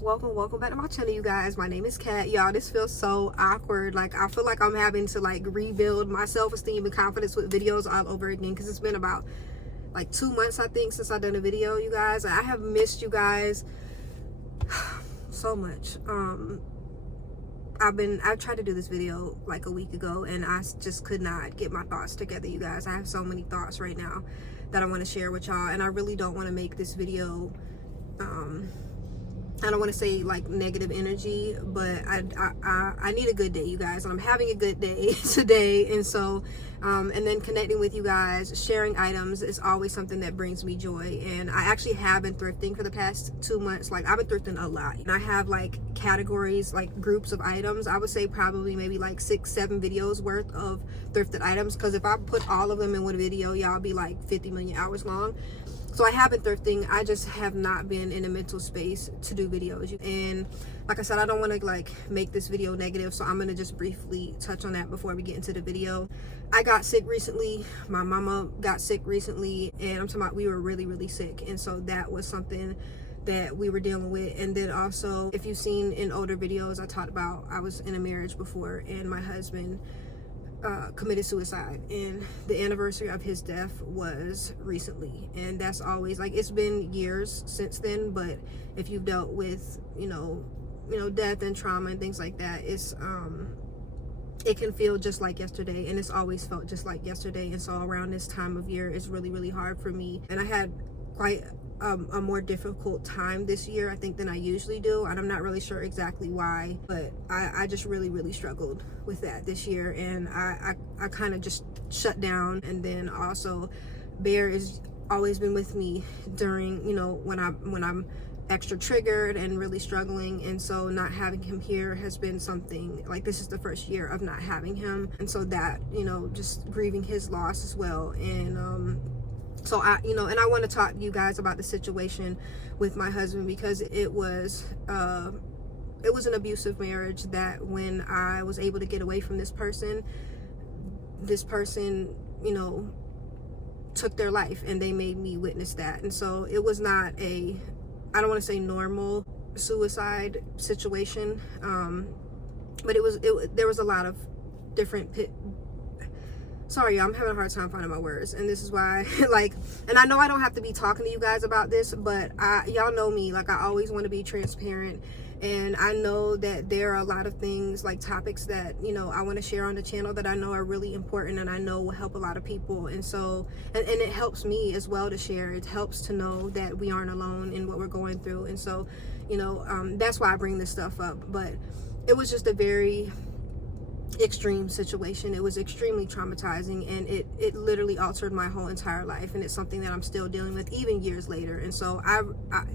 Welcome back to my channel, you guys. My name is Kat. Y'all, this feels so awkward. Like, I feel like I'm having to like rebuild my self-esteem and confidence with videos all over again, because it's been about like 2 months, I think, since I've done a video, you guys. I have missed you guys so much. I tried to do this video like a week ago, and I just could not get my thoughts together, you guys. I have so many thoughts right now that I want to share with y'all, and I really don't want to make this video I don't want to say like negative energy, but I need a good day, you guys, and I'm having a good day today. And so and then connecting with you guys, sharing items is always something that brings me joy. And I actually have been thrifting for the past 2 months. Like, I've been thrifting a lot, and I have like categories, like groups of items. I would say probably maybe like 6-7 videos worth of thrifted items, because if I put all of them in one video, y'all be like 50 million hours long. So I have been thrifting. I just have not been in a mental space to do videos. And like I said, I don't want to like make this video negative, so I'm going to just briefly touch on that before we get into the video. I got sick recently. My mama got sick recently, and I'm talking about we were really sick. And so that was something that we were dealing with. And then also, if you've seen in older videos, I talked about I was in a marriage before, and my husband committed suicide, and the anniversary of his death was recently. And that's always like, it's been years since then, but if you've dealt with you know death and trauma and things like that, it's it can feel just like yesterday, and it's always felt just like yesterday. And so around this time of year, it's really hard for me, and I had quite a more difficult time this year, I think, than I usually do. And I'm not really sure exactly why, but I just really struggled with that this year. And I kind of just shut down. And then also, Bear has always been with me during, when I'm extra triggered and really struggling. And so not having him here has been something, like, this is the first year of not having him. And so that, just grieving his loss as well. And so I want to talk to you guys about the situation with my husband, because it was an abusive marriage. That when I was able to get away from this person, took their life, and they made me witness that. And so it was not I don't want to say normal suicide situation, but there was a lot of different sorry, I'm having a hard time finding my words, and this is why and I know I don't have to be talking to you guys about this, but y'all know me, like, I always want to be transparent. And I know that there are a lot of things, like topics that I want to share on the channel that I know are really important, and I know will help a lot of people. And so and it helps me as well to share. It helps to know that we aren't alone in what we're going through. And so that's why I bring this stuff up. But it was just a very extreme situation. It was extremely traumatizing, and it literally altered my whole entire life. And it's something that I'm still dealing with even years later. And so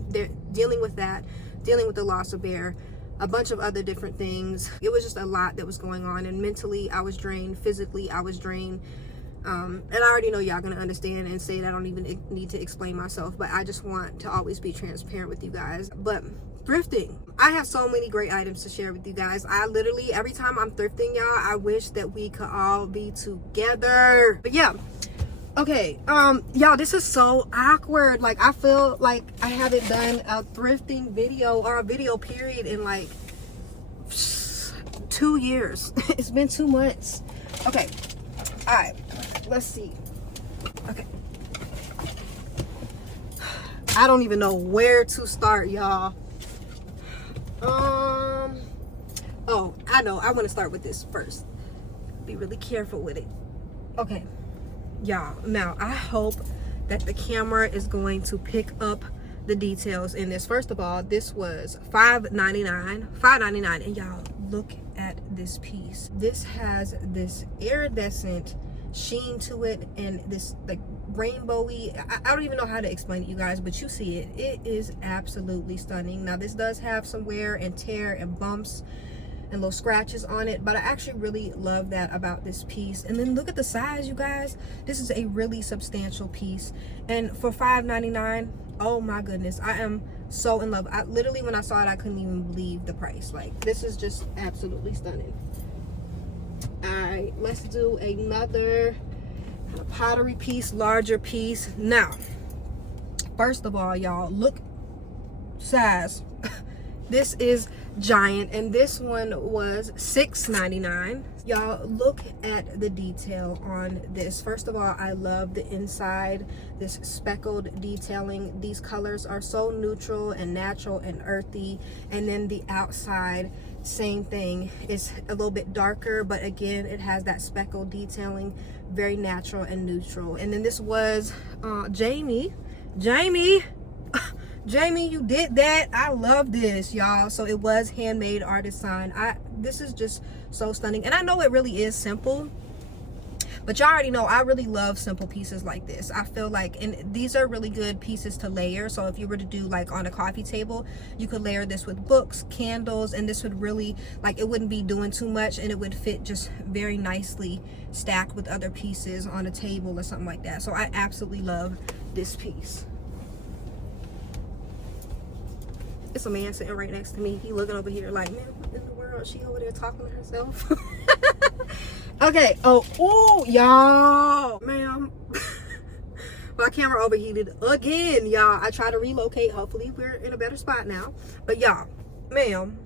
they're dealing with that, dealing with the loss of Bear, a bunch of other different things. It was just a lot that was going on, and mentally I was drained, physically I was drained. And I already know y'all gonna understand and say that I don't even need to explain myself, but I just want to always be transparent with you guys. But thrifting, I have so many great items to share with you guys. I literally, every time I'm thrifting, y'all, I wish that we could all be together. But yeah, okay, y'all, this is so awkward. Like, I feel like I haven't done a thrifting video, or a video period, in like 2 years. It's been 2 months. Okay, all right, let's see. Okay, I don't even know where to start, y'all. Oh, I know, I want to start with this first. Be really careful with it. Okay, y'all, now I hope that the camera is going to pick up the details in this. First of all, this was $5.99, and y'all, look at this piece. This has this iridescent sheen to it, and this like rainbowy, I don't even know how to explain it, you guys, but you see it. It is absolutely stunning. Now, this does have some wear and tear and bumps and little scratches on it, but I actually really love that about this piece. And then look at the size, you guys. This is a really substantial piece, and for $5.99, oh my goodness, I am so in love. I literally, when I saw it, I couldn't even believe the price. Like, this is just absolutely stunning. All right, let's do another pottery piece, larger piece. Now, first of all, y'all, look, size. This is giant, and this one was $6.99. Y'all, look at the detail on this. First of all, I love the inside, this speckled detailing. These colors are so neutral and natural and earthy. And then the outside, same thing. It's a little bit darker, but again, it has that speckled detailing, very natural and neutral. And then this was Jamie, you did that. I love this, y'all. So it was handmade, artist signed. This is just so stunning, and I know it really is simple, but y'all already know I really love simple pieces like this. I feel like, and these are really good pieces to layer. So if you were to do like on a coffee table, you could layer this with books, candles, and this would really, like, it wouldn't be doing too much, and it would fit just very nicely stacked with other pieces on a table or something like that. So I absolutely love this piece. It's a man sitting right next to me. He looking over here like, man, what in the world? She over there talking to herself. Okay. Oh, y'all, ma'am. My camera overheated again, y'all. I try to relocate. Hopefully we're in a better spot now. But y'all, ma'am,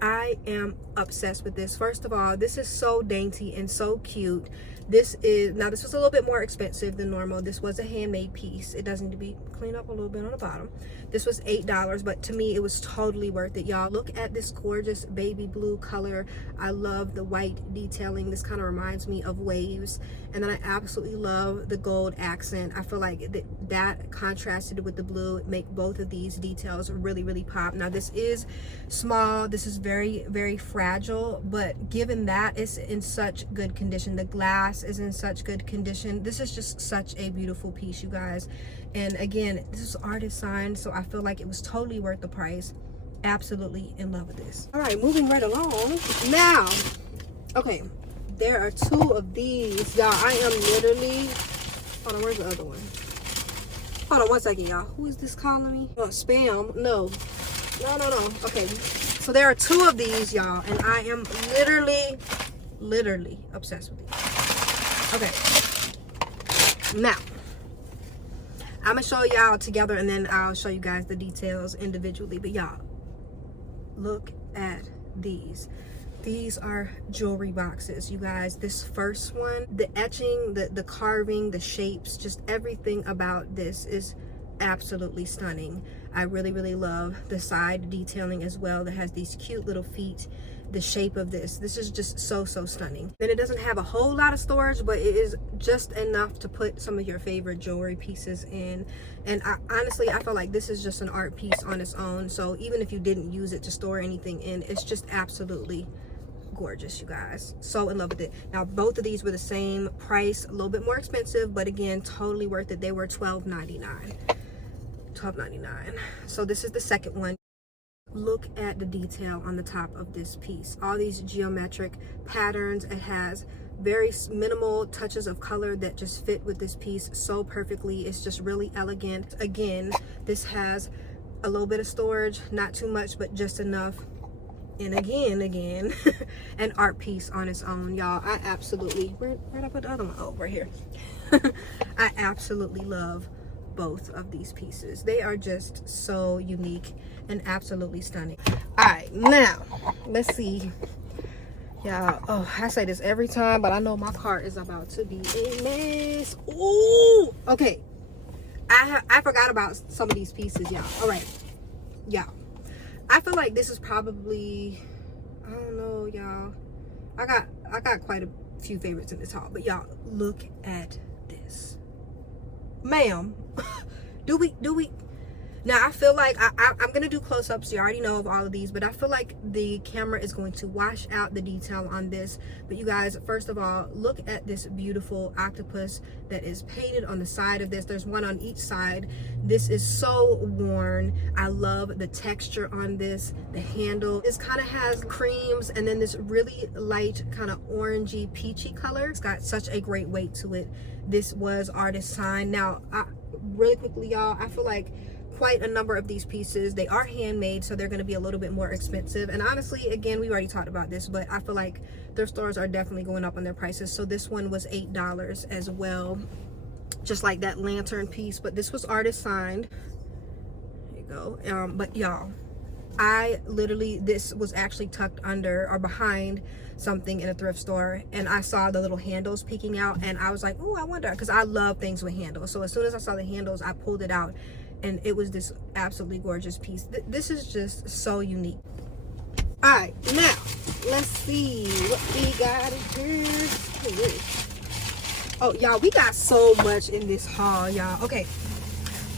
I am obsessed with this. First of all, this is so dainty and so cute. This was a little bit more expensive than normal. This was a handmade piece. It does need to be cleaned up a little bit on the bottom. This was $8, but to me it was totally worth it, y'all. Look at this gorgeous baby blue color. I love the white detailing. This kind of reminds me of waves. And then I absolutely love the gold accent. I feel like that contrasted with the blue make both of these details really, really pop. Now this is small. This is very, very fragile, but given that, it's in such good condition. The glass is in such good condition. This is just such a beautiful piece, you guys. And again, this is artist signed, so I feel like it was totally worth the price. Absolutely in love with this. All right, moving right along. Now, okay, there are two of these, y'all. I am literally, hold on, where's the other one? Hold on one second, y'all. Who is this calling me? Oh, spam. No. Okay, so there are two of these, y'all, and I am literally obsessed with these. Okay, now I'm gonna show y'all together, and then I'll show you guys the details individually. But y'all, look at these. These are jewelry boxes, you guys. This first one, the etching, the carving, the shapes, just everything about this is absolutely stunning. I really love the side detailing as well that has these cute little feet. The shape of this is just so stunning. And it doesn't have a whole lot of storage, but it is just enough to put some of your favorite jewelry pieces in. And honestly, I feel like this is just an art piece on its own. So even if you didn't use it to store anything in, it's just absolutely gorgeous, you guys. So in love with it. Now both of these were the same price, a little bit more expensive, but again, totally worth it. They were $12.99. So this is the second one. Look at the detail on the top of this piece. All these geometric patterns. It has very minimal touches of color that just fit with this piece so perfectly. It's just really elegant. Again, this has a little bit of storage, not too much, but just enough. And again an art piece on its own, y'all. I absolutely, where'd I put the other one? Oh, right here. I absolutely love both of these pieces. They are just so unique and absolutely stunning. All right, now let's see, y'all. Oh, I say this every time, but I know my cart is about to be a mess. Ooh, okay, I forgot about some of these pieces, y'all. All right, y'all, I feel like this is probably, I don't know, y'all. I got quite a few favorites in this haul, but y'all, look at this, ma'am. do we now? I feel like I'm gonna do close-ups. You already know of all of these, but I feel like the camera is going to wash out the detail on this. But you guys, first of all, look at this beautiful octopus that is painted on the side of this. There's one on each side. This is so worn. I love the texture on this. The handle, this kind of has creams and then this really light kind of orangey peachy color. It's got such a great weight to it. This was artist signed. Now, really quickly, y'all, I feel like quite a number of these pieces, they are handmade, so they're going to be a little bit more expensive. And honestly, again, we already talked about this, but I feel like thrift stores are definitely going up on their prices. So this one was $8 as well, just like that lantern piece. But this was artist signed. There you go. But y'all, I literally, this was actually tucked under or behind something in a thrift store, and I saw the little handles peeking out, and I was like, oh, I wonder, because I love things with handles. So as soon as I saw the handles, I pulled it out, and it was this absolutely gorgeous piece. This is just so unique. All right, now let's see what we got in here. Oh, y'all, we got so much in this haul, y'all. Okay,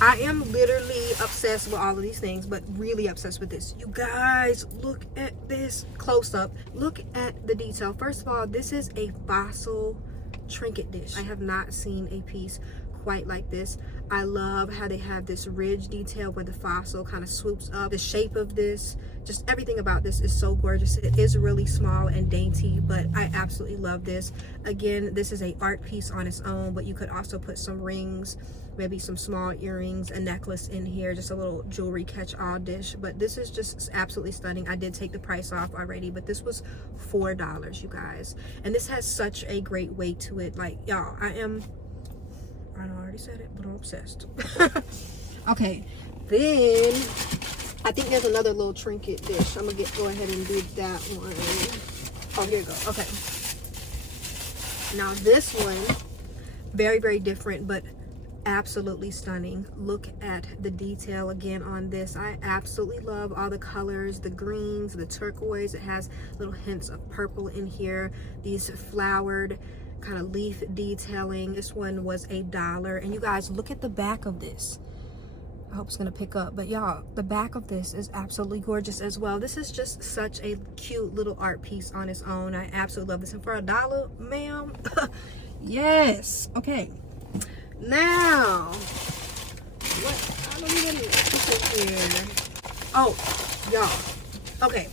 I am literally obsessed with all of these things, but really obsessed with this. You guys, look at this close up. Look at the detail. First of all, this is a fossil trinket dish. I have not seen a piece quite like this. I love how they have this ridge detail where the fossil kind of swoops up. The shape of this, just everything about this is so gorgeous. It is really small and dainty, but I absolutely love this. Again, this is a art piece on its own, but you could also put some rings, maybe some small earrings, a necklace in here, just a little jewelry catch-all dish. But this is just absolutely stunning. I did take the price off already, but this was $4, you guys. And this has such a great weight to it. Like, y'all, I know I already said it, but I'm obsessed. Okay, then I think there's another little trinket dish. I'm gonna go ahead and do that one. Oh, here you go. Okay. Now this one, very, very different, but absolutely stunning. Look at the detail again on this. I absolutely love all the colors, the greens, the turquoise. It has little hints of purple in here. These flowered kind of leaf detailing. This one was $1, and you guys, look at the back of this. I hope it's gonna pick up, but y'all, the back of this is absolutely gorgeous as well. This is just such a cute little art piece on its own. I absolutely love this, and for $1, ma'am. Yes. Okay, now what, I don't even know what's in here. Oh, y'all, okay,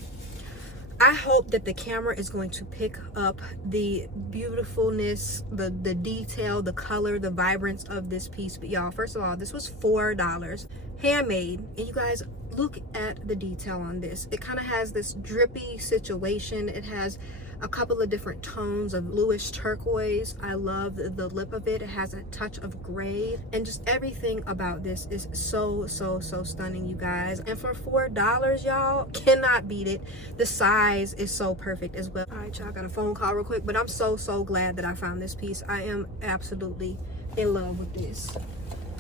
I hope that the camera is going to pick up the beautifulness, the detail, the color, the vibrance of this piece. But y'all, first of all, this was $4, handmade. And you guys, look at the detail on this. It kind of has this drippy situation. It has a couple of different tones of bluish turquoise. I love the lip of it. It has a touch of gray, and just everything about this is so stunning, you guys. And for $4, y'all, cannot beat it. The size is so perfect as well. All right, y'all, got a phone call real quick, but I'm so glad that I found this piece. I am absolutely in love with this.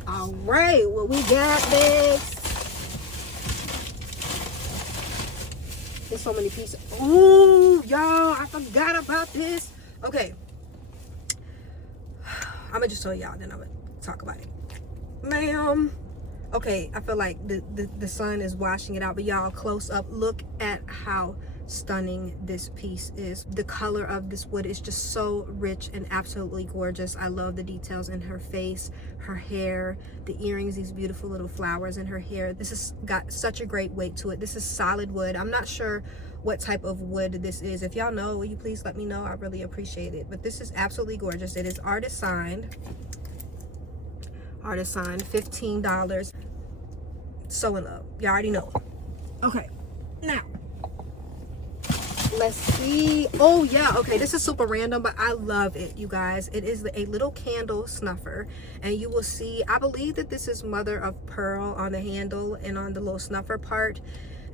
All right, what we got next? There's so many pieces. Ooh, y'all, I forgot about this. Okay, I'm gonna just tell y'all, then I'm gonna talk about it, ma'am. Okay, I feel like the sun is washing it out, but y'all, close up, look at how stunning this piece is. The color of this wood is just so rich and absolutely gorgeous. I love the details in her face, her hair, the earrings, these beautiful little flowers in her hair. This has got such a great weight to it. This is solid wood. I'm not sure what type of wood this is. If y'all know, will you please let me know? I really appreciate it. But this is absolutely gorgeous. It is artist signed. Artist signed, $15. So in love. You already know. Okay, now let's see. Oh yeah, okay, this is super random, but I love it, you guys. It is a little candle snuffer, and you will see, I believe that this is mother of pearl on the handle and on the little snuffer part.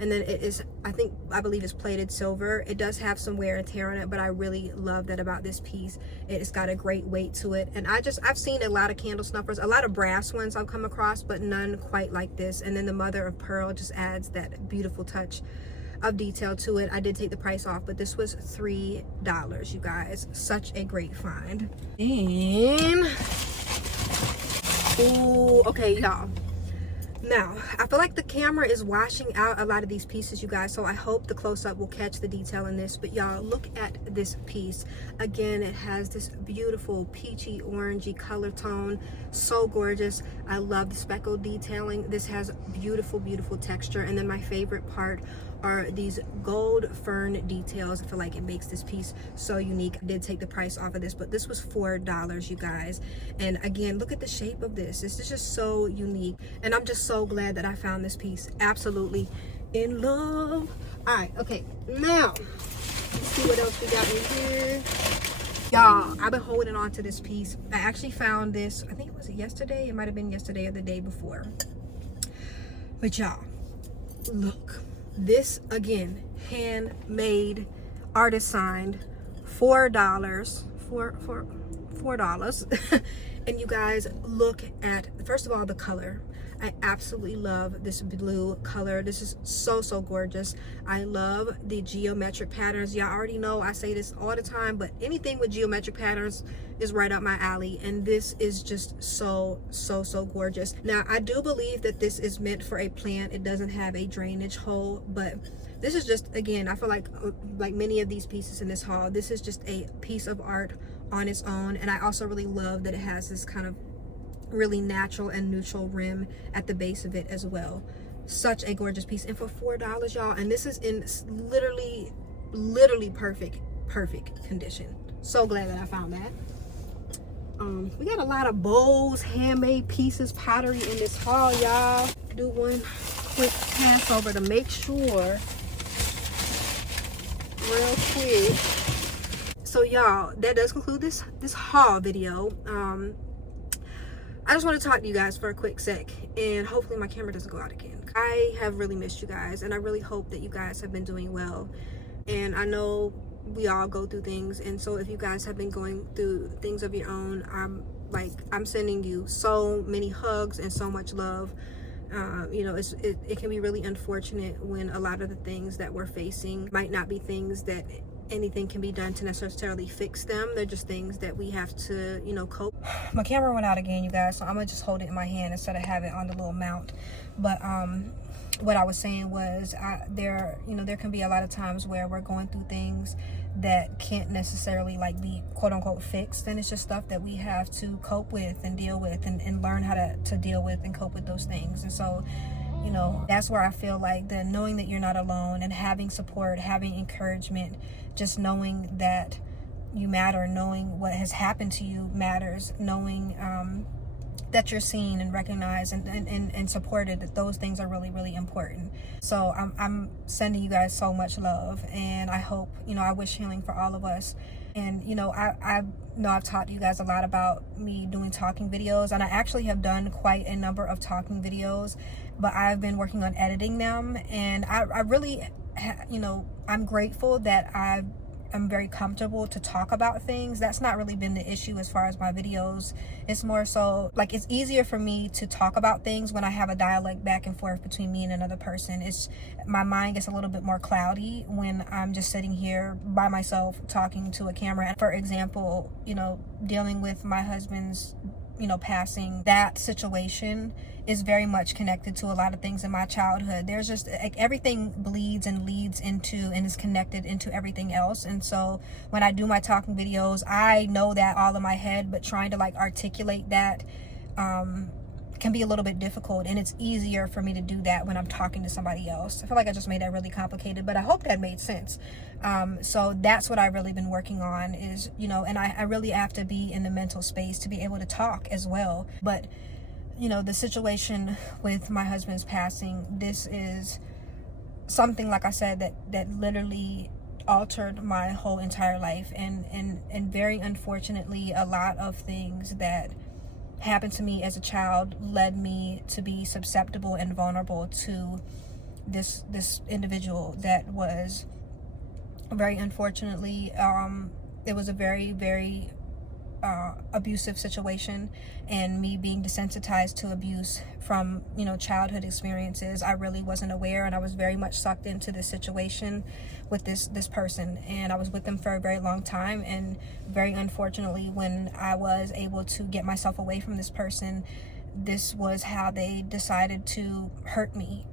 And then it is, I believe it's plated silver. It does have some wear and tear on it, but I really love that about this piece. It's got a great weight to it. And I've seen a lot of candle snuffers, a lot of brass ones I've come across, but none quite like this. And then the mother of pearl just adds that beautiful touch of detail to it. I did take the price off, but this was $3, you guys. Such a great find. And, ooh, okay, y'all. Now, I feel like the camera is washing out a lot of these pieces, you guys, so I hope the close-up will catch the detail in this. But y'all, look at this piece. Again, it has this beautiful peachy orangey color tone, so gorgeous. I love the speckled detailing. This has beautiful texture. And then my favorite part are these gold fern details. I feel like it makes this piece so unique. I did take the price off of this, but this was $4, you guys. And again, look at the shape of this. This is just so unique, and I'm just so glad that I found this piece. Absolutely in love. All right, okay, now let's see what else we got in here. Y'all, I've been holding on to this piece. I actually found this, I think it was yesterday. It might have been yesterday or the day before. But y'all, look This again, handmade, artist signed, $4 for $4. And you guys, look at, first of all, the color. I absolutely love this blue color. This is so gorgeous. I love the geometric patterns. Y'all already know I say this all the time, but anything with geometric patterns is right up my alley, and this is just so gorgeous. Now, I do believe that this is meant for a plant. It doesn't have a drainage hole, but this is just, again, I feel like many of these pieces in this haul, this is just a piece of art on its own. And I also really love that it has this kind of really natural and neutral rim at the base of it as well. Such a gorgeous piece, and for $4, y'all. And this is in literally perfect condition. So glad that I found that. We got a lot of bowls, handmade pieces, pottery in this haul, y'all. Do one quick pass over to make sure real quick. So y'all, that does conclude this haul video. I just want to talk to you guys for a quick sec, and hopefully my camera doesn't go out again. I have really missed you guys, and I really hope that you guys have been doing well. And I know we all go through things, and so if you guys have been going through things of your own, I'm sending you so many hugs and so much love. You know, it can be really unfortunate when a lot of the things that we're facing might not be things that anything can be done to necessarily fix them. They're just things that we have to, you know, cope. My camera went out again, you guys, so I'm gonna just hold it in my hand instead of have it on the little mount. But what I was saying was, there can be a lot of times where we're going through things that can't necessarily be quote unquote fixed, and it's just stuff that we have to cope with and deal with, and learn how to deal with and cope with those things. And so, you know, that's where I feel like the knowing that you're not alone, and having support, having encouragement, just knowing that you matter, knowing what has happened to you matters, knowing that you're seen and recognized and supported, that those things are really important. So I'm sending you guys so much love, and I hope, you know, I wish healing for all of us. And you know, I know I've taught you guys a lot about me doing talking videos, and I actually have done quite a number of talking videos, but I've been working on editing them, and I really, you know, I'm grateful that I'm very comfortable to talk about things. That's not really been the issue as far as my videos. It's more so it's easier for me to talk about things when I have a dialogue back and forth between me and another person. My mind gets a little bit more cloudy when I'm just sitting here by myself talking to a camera. For example, you know, dealing with my husband's, you know, passing, that situation is very much connected to a lot of things in my childhood. There's just everything bleeds and leads into and is connected into everything else. And so when I do my talking videos, I know that all in my head, but trying to articulate that can be a little bit difficult, and it's easier for me to do that when I'm talking to somebody else. I feel like I just made that really complicated, but I hope that made sense. So that's what I've really been working on, is, you know, and I really have to be in the mental space to be able to talk as well. But you know, the situation with my husband's passing, this is something, like I said, that literally altered my whole entire life, and very unfortunately, a lot of things that happened to me as a child led me to be susceptible and vulnerable to this individual that was very unfortunately, it was a very abusive situation, and me being desensitized to abuse from, you know, childhood experiences, I really wasn't aware, and I was very much sucked into this situation with this person, and I was with them for a very long time. And very unfortunately, when I was able to get myself away from this person, this was how they decided to hurt me,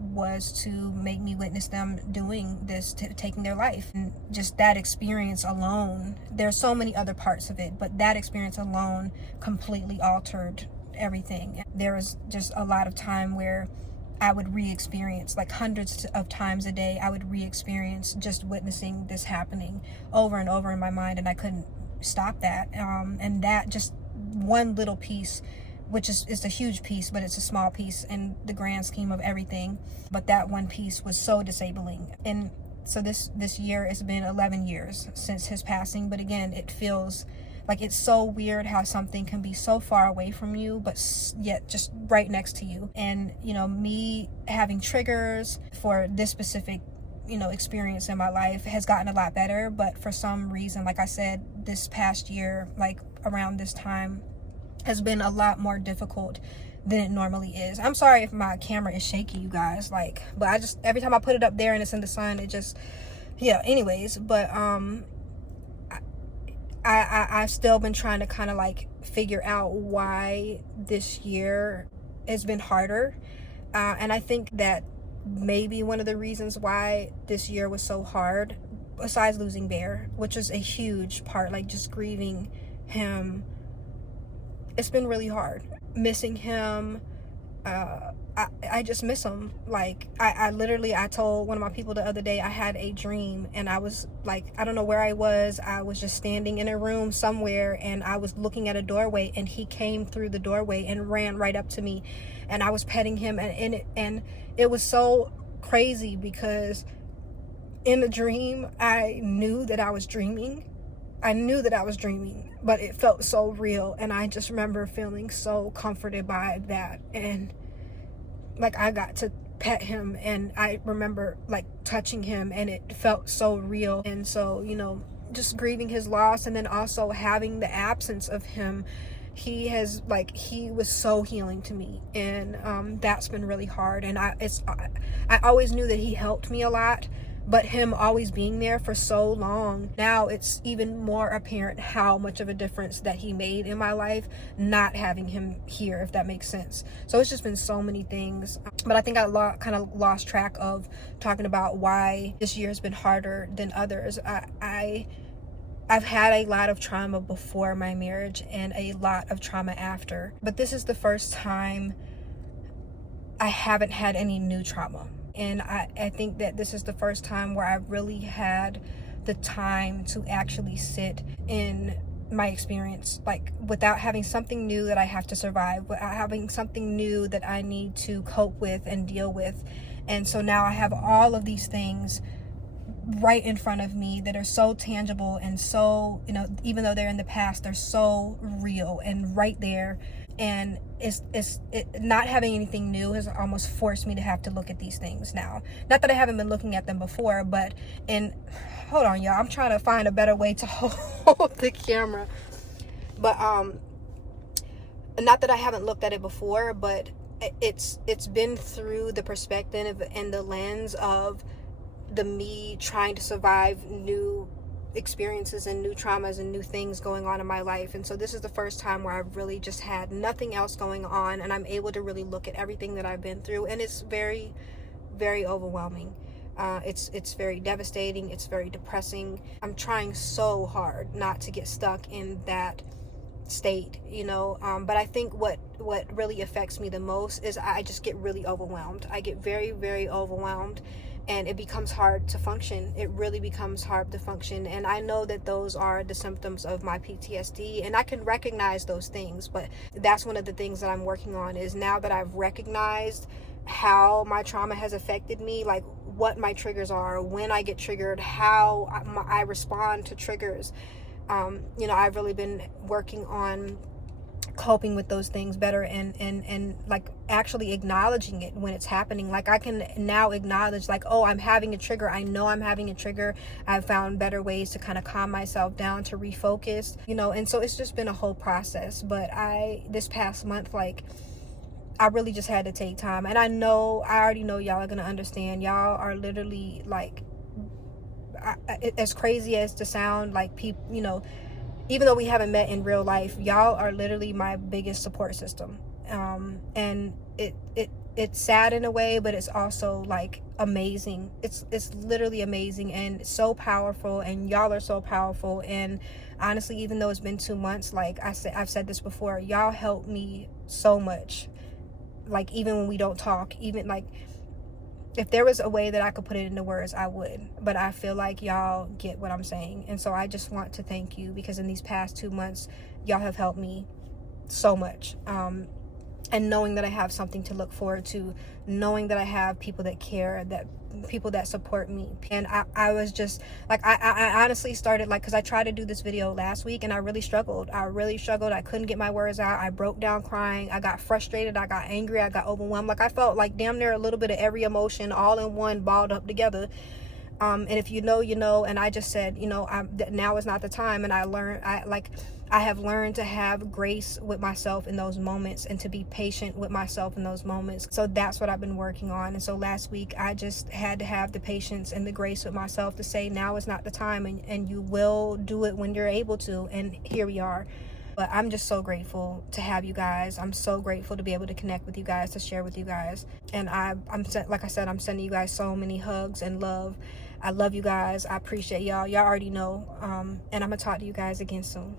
was to make me witness them doing this, taking their life. And just that experience alone, there's so many other parts of it, but that experience alone completely altered everything. There was just a lot of time where I would re-experience, hundreds of times a day, I would re-experience just witnessing this happening over and over in my mind, and I couldn't stop that. And that just one little piece, which is a huge piece, but it's a small piece in the grand scheme of everything. But that one piece was so disabling. And so this year, it's been 11 years since his passing. But again, it feels Like, it's so weird how something can be so far away from you, but yet just right next to you. And, you know, me having triggers for this specific, you know, experience in my life has gotten a lot better. But for some reason, like I said, this past year, like around this time, has been a lot more difficult than it normally is. I'm sorry if my camera is shaky, you guys, like, but I just, every time I put it up there and it's in the sun, it just, yeah, anyways. But I've still been trying to kind of like figure out why this year has been harder. And I think that maybe one of the reasons why this year was so hard, besides losing Bear, which was a huge part, like just grieving him, it's been really hard. Missing him, I just miss him. Like, I literally, I told one of my people the other day, I had a dream, and I was like, I don't know where I was just standing in a room somewhere, and I was looking at a doorway, and he came through the doorway and ran right up to me, and I was petting him, and it was so crazy, because in the dream, I knew that I was dreaming, but it felt so real. And I just remember feeling so comforted by that. And like, I got to pet him, and I remember like touching him, and it felt so real. And so, you know, just grieving his loss, and then also having the absence of him, he was so healing to me. And that's been really hard. And I always knew that he helped me a lot, but him always being there for so long, now it's even more apparent how much of a difference that he made in my life, not having him here, if that makes sense. So it's just been so many things. But I think I kind of lost track of talking about why this year has been harder than others. I've had a lot of trauma before my marriage and a lot of trauma after. But this is the first time I haven't had any new trauma. And I think that this is the first time where I've really had the time to actually sit in my experience, like without having something new that I have to survive, without having something new that I need to cope with and deal with. And so now I have all of these things right in front of me that are so tangible and so, you know, even though they're in the past, they're so real and right there. And not having anything new has almost forced me to have to look at these things now. Not that I haven't been looking at them before, but hold on, y'all, I'm trying to find a better way to hold the camera. But not that I haven't looked at it before, but it's been through the perspective and the lens of me trying to survive new experiences and new traumas and new things going on in my life. And so this is the first time where I've really just had nothing else going on, and I'm able to really look at everything that I've been through, and it's very, very overwhelming. It's very devastating. It's very depressing. I'm trying so hard not to get stuck in that state, you know, but I think what really affects me the most is I just get really overwhelmed. I get very, very overwhelmed, and it becomes hard to function. It really becomes hard to function. And I know that those are the symptoms of my PTSD, and I can recognize those things. But that's one of the things that I'm working on, is now that I've recognized how my trauma has affected me, like what my triggers are, when I get triggered, how I respond to triggers. You know, I've really been working on coping with those things better, and like actually acknowledging it when it's happening. Like, I can now acknowledge, like, oh, I'm having a trigger. I know I'm having a trigger. I've found better ways to kind of calm myself down, to refocus, you know. And so it's just been a whole process. But this past month, like, I really just had to take time. And I already know y'all are gonna understand. Y'all are literally like, as crazy as to sound, like, people, you know, even though we haven't met in real life, y'all are literally my biggest support system. And it's sad in a way, but it's also like amazing. It's literally amazing and so powerful, and y'all are so powerful. And honestly, even though it's been 2 months, like I've said this before, y'all help me so much. Like, even when we don't talk, even like, if there was a way that I could put it into words, I would. But I feel like y'all get what I'm saying. And so I just want to thank you, because in these past 2 months, y'all have helped me so much. and knowing that I have something to look forward to, knowing that I have people that care, that people that support me. And I was just like, I honestly started, like, because I tried to do this video last week and I really struggled. I couldn't get my words out. I broke down crying. I got frustrated. I got angry. I got overwhelmed. Like, I felt like damn near a little bit of every emotion all in one, balled up together. And if you know, you know. And I just said, now is not the time. And I have learned to have grace with myself in those moments and to be patient with myself in those moments. So that's what I've been working on. And so last week I just had to have the patience and the grace with myself to say, now is not the time, and you will do it when you're able to. And here we are. But I'm just so grateful to have you guys. I'm so grateful to be able to connect with you guys, to share with you guys. And I'm like I said, I'm sending you guys so many hugs and love. I love you guys. I appreciate y'all. Y'all already know. And I'm gonna talk to you guys again soon.